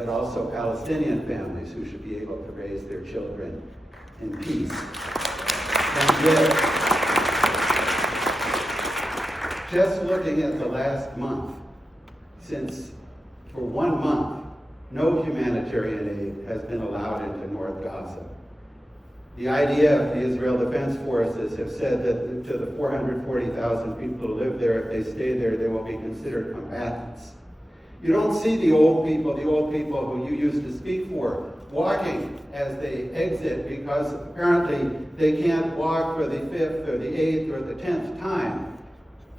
but also Palestinian families who should be able to raise their children in peace. And yet, just looking at the last month, since for 1 month, no humanitarian aid has been allowed into North Gaza. The IDF, the Israel Defense Forces, have said that to the 440,000 people who live there, if they stay there, they will be considered combatants. You don't see the old people who you used to speak for, walking as they exit because apparently they can't walk for the 5th or the 8th or the 10th time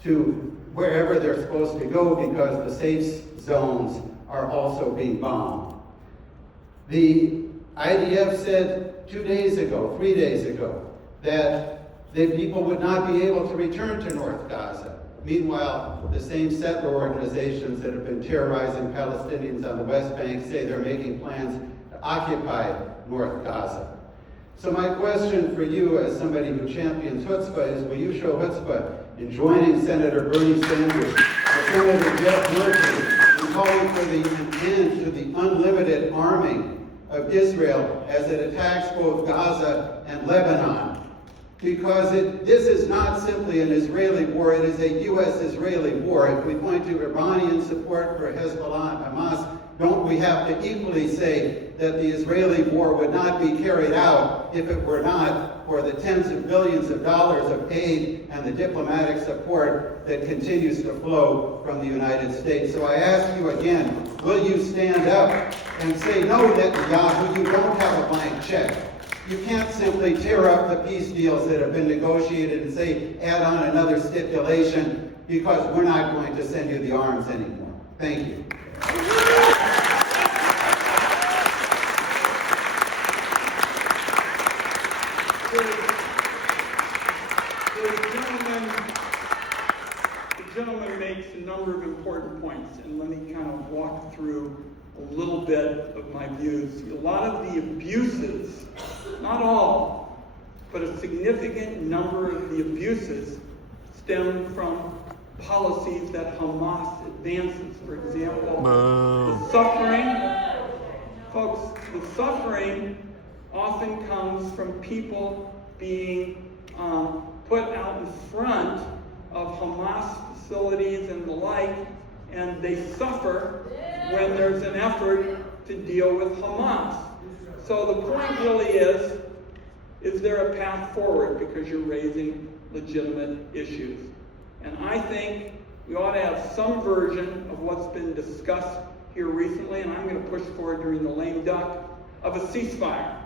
to wherever they're supposed to go because the safe zones are also being bombed. The IDF said 3 days ago, that the people would not be able to return to North Gaza. Meanwhile, the same settler organizations that have been terrorizing Palestinians on the West Bank say they're making plans to occupy North Gaza. So my question for you as somebody who champions chutzpah is, will you show chutzpah in joining Senator Bernie Sanders or Senator Jeff Murphy in calling for the end to the unlimited arming of Israel as it attacks both Gaza and Lebanon? Because this is not simply an Israeli war, it is a U.S.-Israeli war. If we point to Iranian support for Hezbollah and Hamas, don't we have to equally say that the Israeli war would not be carried out if it were not for the tens of billions of dollars of aid and the diplomatic support that continues to flow from the United States? So I ask you again, will you stand up and say, no, Netanyahu, you don't have a blank check. You can't simply tear up the peace deals that have been negotiated and say, add on another stipulation, because we're not going to send you the arms anymore. Thank you. The gentleman makes a number of important points, and let me kind of walk through a little bit of my views. A lot of the abuses, not all, but a significant number of the abuses stem from policies that Hamas advances. For example, the suffering, folks, the suffering often comes from people being put out in front of Hamas facilities and the like, and they suffer when there's an effort to deal with Hamas. So the point really is there a path forward, because you're raising legitimate issues? And I think we ought to have some version of what's been discussed here recently, and I'm going to push forward during the lame duck, of a ceasefire.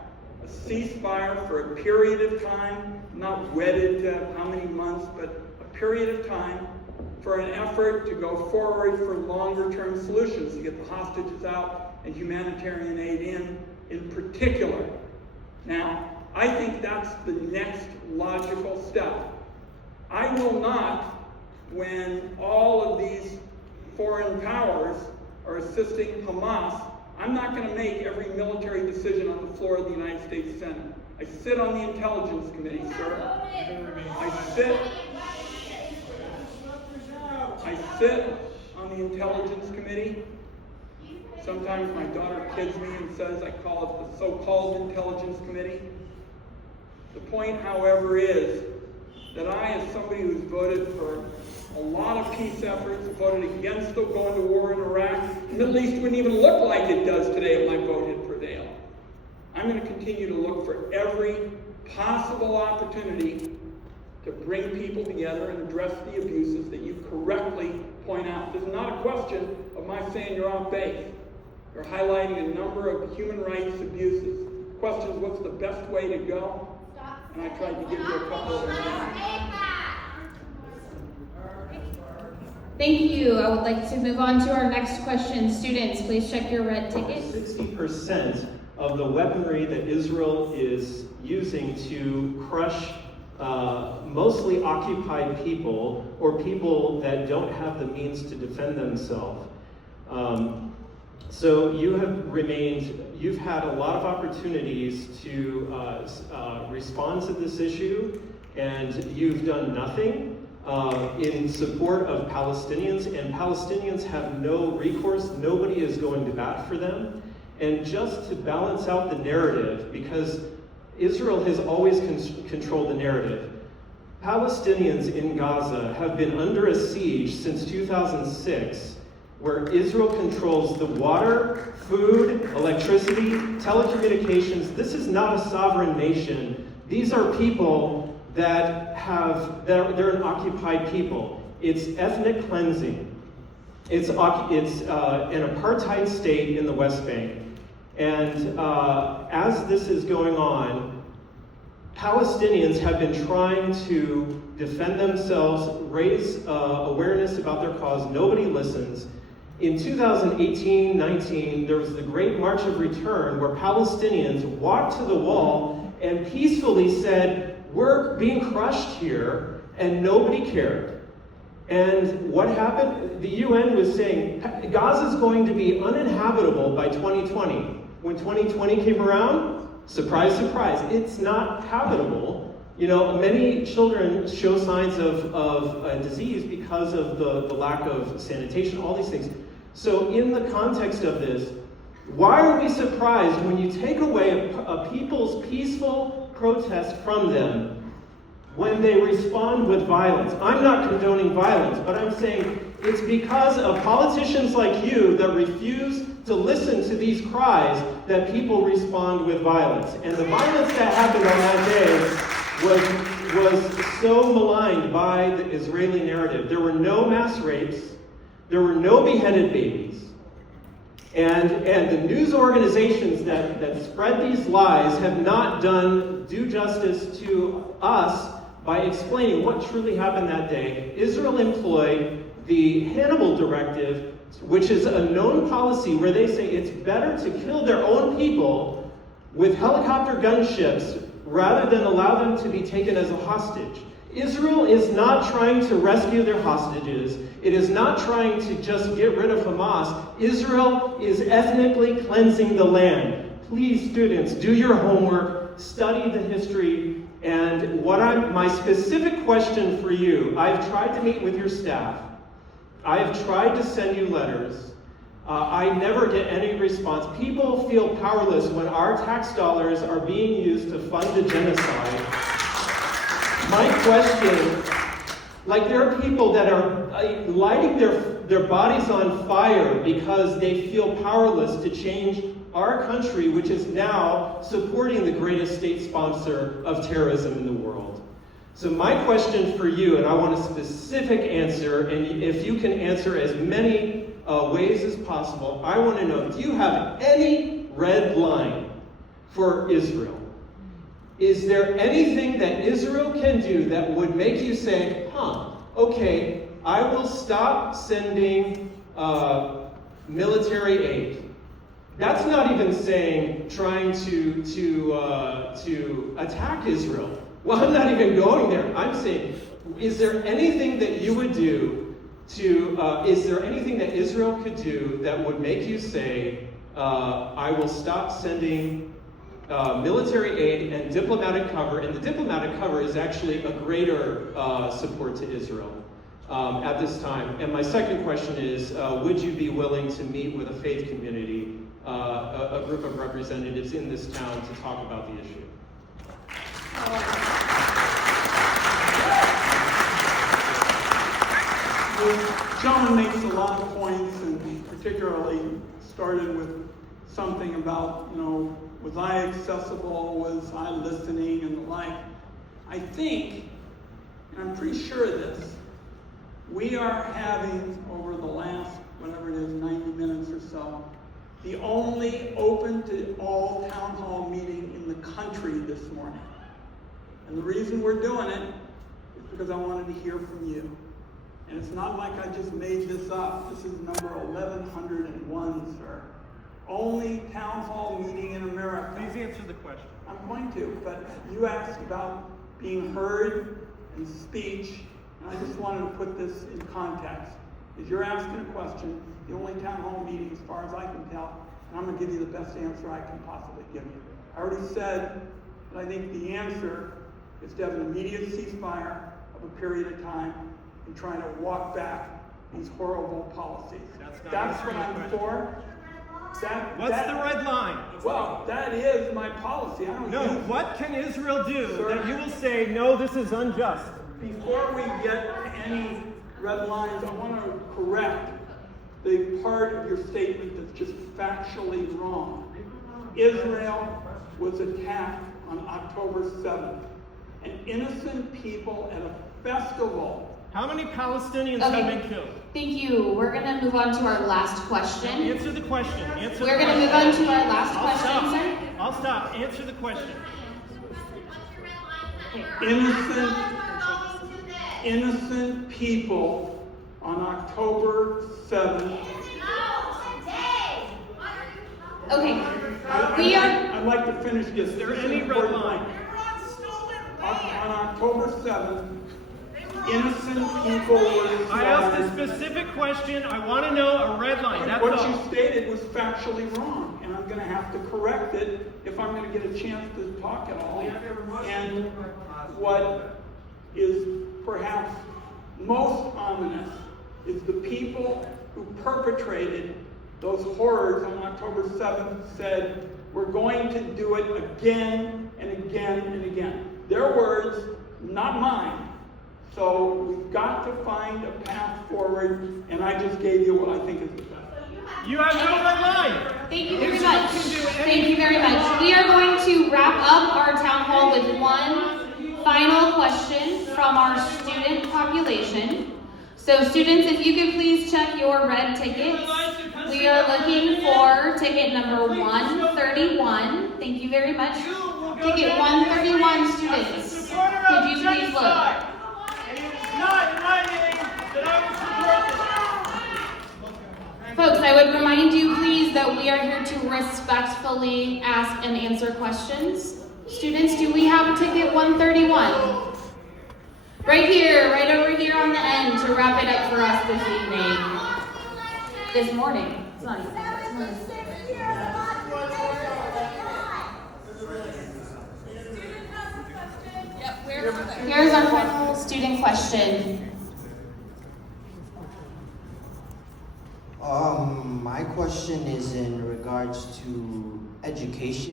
A ceasefire for a period of time, not wedded to how many months, but a period of time for an effort to go forward for longer-term solutions, to get the hostages out and humanitarian aid in particular. Now, I think that's the next logical step. I will not, when all of these foreign powers are assisting Hamas, I'm not going to make every military decision on the floor of the United States Senate. I sit on the Intelligence Committee, sir. I sit on the Intelligence Committee. Sometimes my daughter kids me and says I call it the so-called Intelligence Committee. The point, however, is that I, as somebody who's voted for a lot of peace efforts, voted against going to war in Iraq, the Middle East wouldn't even look like it does today if my vote had prevailed. I'm going to continue to look for every possible opportunity to bring people together and address the abuses that you correctly point out. This is not a question of my saying you're off base. You're highlighting a number of human rights abuses. The question is, what's the best way to go? And I tried to give you a couple of examples. Thank you. I would like to move on to our next question. Students, please check your red ticket. 60% of the weaponry that Israel is using to crush mostly occupied people or people that don't have the means to defend themselves. So you've had a lot of opportunities to respond to this issue, and you've done nothing. in support of Palestinians, and Palestinians have no recourse. Nobody is going to bat for them. And just to balance out the narrative, because Israel has always controlled the narrative, Palestinians in Gaza have been under a siege since 2006, where Israel controls the water, food, electricity, telecommunications. This is not a sovereign nation. These are people that they're an occupied people. It's ethnic cleansing. It's an apartheid state in the West Bank. And as this is going on, Palestinians have been trying to defend themselves, raise awareness about their cause. Nobody listens. In 2018-19, there was the Great March of Return, where Palestinians walked to the wall and peacefully said, "We're being crushed here," and nobody cared. And what happened? The UN was saying Gaza is going to be uninhabitable by 2020. When 2020 came around, surprise, surprise, it's not habitable. You know, many children show signs of disease because of the lack of sanitation, all these things. So in the context of this, why are we surprised when you take away a people's peaceful protest from them when they respond with violence? I'm not condoning violence, but I'm saying it's because of politicians like you that refuse to listen to these cries that people respond with violence. And the violence that happened on that day was so maligned by the Israeli narrative. There were no mass rapes. There were no beheaded babies. And the news organizations that spread these lies have not done due justice to us by explaining what truly happened that day. Israel employed the Hannibal Directive, which is a known policy where they say it's better to kill their own people with helicopter gunships rather than allow them to be taken as a hostage. Israel is not trying to rescue their hostages. It is not trying to just get rid of Hamas. Israel is ethnically cleansing the land. Please, students, do your homework, study the history, and my specific question for you, I've tried to meet with your staff. I've tried to send you letters. I never get any response. People feel powerless when our tax dollars are being used to fund the genocide. My question, like there are people that are lighting their bodies on fire because they feel powerless to change our country, which is now supporting the greatest state sponsor of terrorism in the world. So my question for you, and I want a specific answer, and if you can answer as many ways as possible, I want to know, do you have any red line for Israel? Is there anything that Israel can do that would make you say, okay, I will stop sending military aid? That's not even saying trying to attack Israel. Well, I'm not even going there. I'm saying, is there anything that you would do is there anything that Israel could do that would make you say, I will stop sending military aid and diplomatic cover, and the diplomatic cover is actually a greater support to Israel at this time. And my second question is, would you be willing to meet with a faith community, a group of representatives in this town to talk about the issue? The gentleman makes a lot of points, and particularly started with something about, was I accessible, was I listening, and the like. I think, and I'm pretty sure of this, we are having, over the last, whatever it is, 90 minutes or so, the only open to all town hall meeting in the country this morning. And the reason we're doing it is because I wanted to hear from you. And it's not like I just made this up. This is number 1101, sir. Only town hall meeting in America. Please answer the question. I'm going to, but you asked about being heard and speech, and I just wanted to put this in context. Because you're asking a question, the only town hall meeting as far as I can tell, and I'm going to give you the best answer I can possibly give you. I already said that I think the answer is to have an immediate ceasefire of a period of time and trying to walk back these horrible policies. That's what I'm for. What's the red line? Well, that is my policy. I don't No, use what can Israel do Sir. that you will say, no, this is unjust? Before we get to any red lines, I want to correct the part of your statement that's just factually wrong. Israel was attacked on October 7th, and innocent people at a festival. How many Palestinians have been killed? Thank you. We're going to move on to our last question. Answer the question. We're going to move on to our last question, sir. I'll stop. Answer the question. Innocent people on October 7th. Okay. I'd like to finish this. Is there any red line? On October 7th, innocent people were slaughtered. I asked a specific question. I want to know a red line. That's What all. you stated was factually wrong, and I'm going to have to correct it if I'm going to get a chance to talk at all. And what is perhaps most ominous is the people who perpetrated those horrors on October 7th said, we're going to do it again and again and again. Their words, not mine. So we've got to find a path forward, and I just gave you what I think is the best. You have no red line. Thank you very Israel much. can do anything. Thank you very much. We are going to wrap up our town hall with one final question from our student population. So students, if you could please check your red tickets. We are looking for ticket number 131. Thank you very much. Ticket 131, students. Could you please look? Not writing that I was Folks, I would remind you please that we are here to respectfully ask and answer questions. Students, do we have ticket 131? Right here, right over here on the end to wrap it up for us this evening. This morning. It's not even this morning. Here's our final student question. My question is in regards to education.